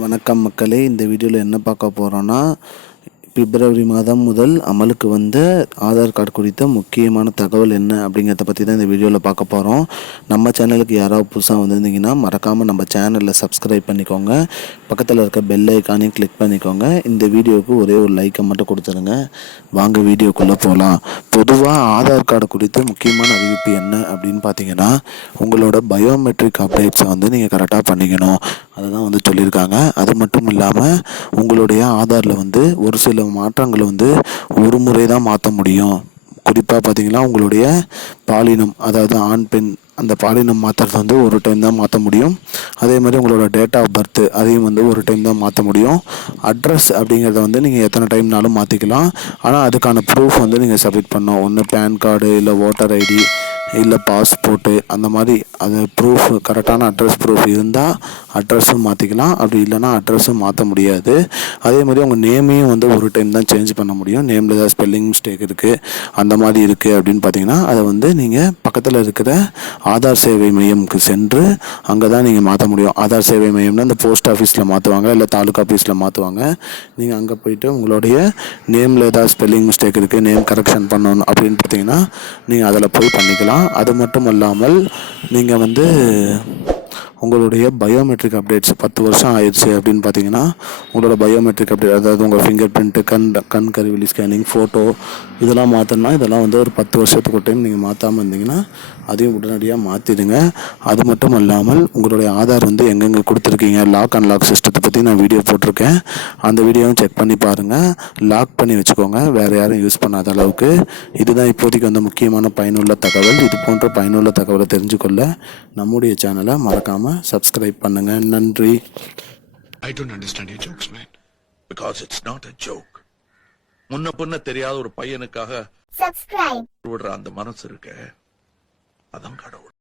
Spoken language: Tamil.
வணக்கம் மக்களே, இந்த வீடியோவில் என்ன பார்க்க போகிறோன்னா, பிப்ரவரி மாதம் முதல் அமலுக்கு வந்த ஆதார் கார்டு குறித்த முக்கியமான தகவல் என்ன அப்படிங்கிறத பற்றி தான் இந்த வீடியோவில் பார்க்க போகிறோம். நம்ம சேனலுக்கு யாராவது புதுசாக வந்திருந்தீங்கன்னா மறக்காமல் நம்ம சேனலில் சப்ஸ்கிரைப் பண்ணிக்கோங்க. பக்கத்தில் இருக்க பெல் ஐக்கானையும் கிளிக் பண்ணிக்கோங்க. இந்த வீடியோவுக்கு ஒரே ஒரு லைக்கை மட்டும் கொடுத்துருங்க. வாங்க வீடியோக்குள்ளே போகலாம். பொதுவாக ஆதார் கார்டு குறித்த முக்கியமான அறிவிப்பு என்ன அப்படின்னு பார்த்தீங்கன்னா, உங்களோட பயோமெட்ரிக் அப்டேட்ஸை நீங்கள் கரெக்டாக பண்ணிக்கணும். அதை தான் சொல்லியிருக்காங்க. அது மட்டும் இல்லாமல் உங்களுடைய ஆதாரில் ஒரு சில மாற்றங்களை ஒரு முறை தான் மாற்ற முடியும். குறிப்பாக பார்த்தீங்கன்னா, உங்களுடைய பாலினம், அதாவது ஆண் பெண், அந்த பாலினம் மாற்றுறது ஒரு டைம் தான் மாற்ற முடியும். அதே மாதிரி உங்களோட டேட் ஆஃப் பர்த் அதையும் ஒரு டைம் தான் மாற்ற முடியும். அட்ரஸ் அப்படிங்கிறத நீங்கள் எத்தனை டைம்னாலும் மாற்றிக்கலாம். ஆனால் அதுக்கான ப்ரூஃப் நீங்கள் சப்மிட் பண்ணணும். ஒன்று பேன் கார்டு, இல்லை ஓட்டர் ஐடி, இல்லை பாஸ்போர்ட்டு, அந்த மாதிரி அது ப்ரூஃப், கரெக்டான அட்ரஸ் ப்ரூஃப் இருந்தால் அட்ரஸும் மாற்றிக்கலாம். அப்படி இல்லைனா அட்ரஸும் மாற்ற முடியாது. அதே மாதிரி உங்கள் நேமையும் ஒரு டைம் தான் சேஞ்ச் பண்ண முடியும். நேமில் ஏதாவது ஸ்பெல்லிங் மிஸ்டேக் இருக்குது, அந்த மாதிரி இருக்குது அப்படின்னு பார்த்தீங்கன்னா, அதை நீங்கள் பக்கத்தில் இருக்கிற ஆதார் சேவை மையமுக்கு சென்று அங்கே தான் நீங்கள் மாற்ற முடியும். ஆதார் சேவை மையம்னா இந்த போஸ்ட் ஆஃபீஸில் மாற்றுவாங்க, இல்லை தாலுக்கா ஆஃபீஸில் மாற்றுவாங்க. நீங்கள் அங்கே போய்ட்டு உங்களுடைய நேமில் ஏதாவது ஸ்பெல்லிங் மிஸ்டேக் இருக்குது, நேம் கரெக்ஷன் பண்ணணும் அப்படின்னு பார்த்தீங்கன்னா நீங்கள் அதில் போய் பண்ணிக்கலாம். அது மட்டும் இல்லாமல் நீங்கள் உங்களுடைய பயோமெட்ரிக் அப்டேட்ஸ் 10 வருஷம் ஆயிடுச்சு அப்படின்னு பார்த்தீங்கன்னா, உங்களோட பயோமெட்ரிக் அப்டேட், அதாவது உங்கள் ஃபிங்கர் பிரிண்ட்டு, கண் கருவிழி ஸ்கேனிங், ஃபோட்டோ, இதெல்லாம் மாற்றணும்னா இதெல்லாம் ஒரு 10 வருஷத்துக்கு ஒரு டைம் நீங்கள் மாற்றாமல் இருந்தீங்கன்னா அதையும் உடனடியாக மாற்றிடுங்க. அது மட்டும் இல்லாமல் உங்களுடைய ஆதார் எங்கெங்கே கொடுத்துருக்கீங்க, லாக் அண்ட் லாக் சிஸ்டத்தை பற்றி நான் வீடியோ போட்டிருக்கேன். அந்த வீடியோவும் செக் பண்ணி பாருங்கள். லாக் பண்ணி வச்சுக்கோங்க, வேறு யாரும் யூஸ் பண்ணாத அளவுக்கு. இதுதான் இப்போதைக்கு முக்கியமான பயனுள்ள தகவல். இது போன்ற பயனுள்ள தகவலை தெரிஞ்சுக்கொள்ள நம்முடைய சேனலை மறக்காமல் சப்ஸ்கிரைப் பண்ணுங்கள். நன்றி. I don't understand your jokes, man. Because it's not a joke. முன்ன பின்ன தெரியாத ஒரு பையனுக்காக விடுற அந்த மனசு இருக்க, அதான் கடவுள்.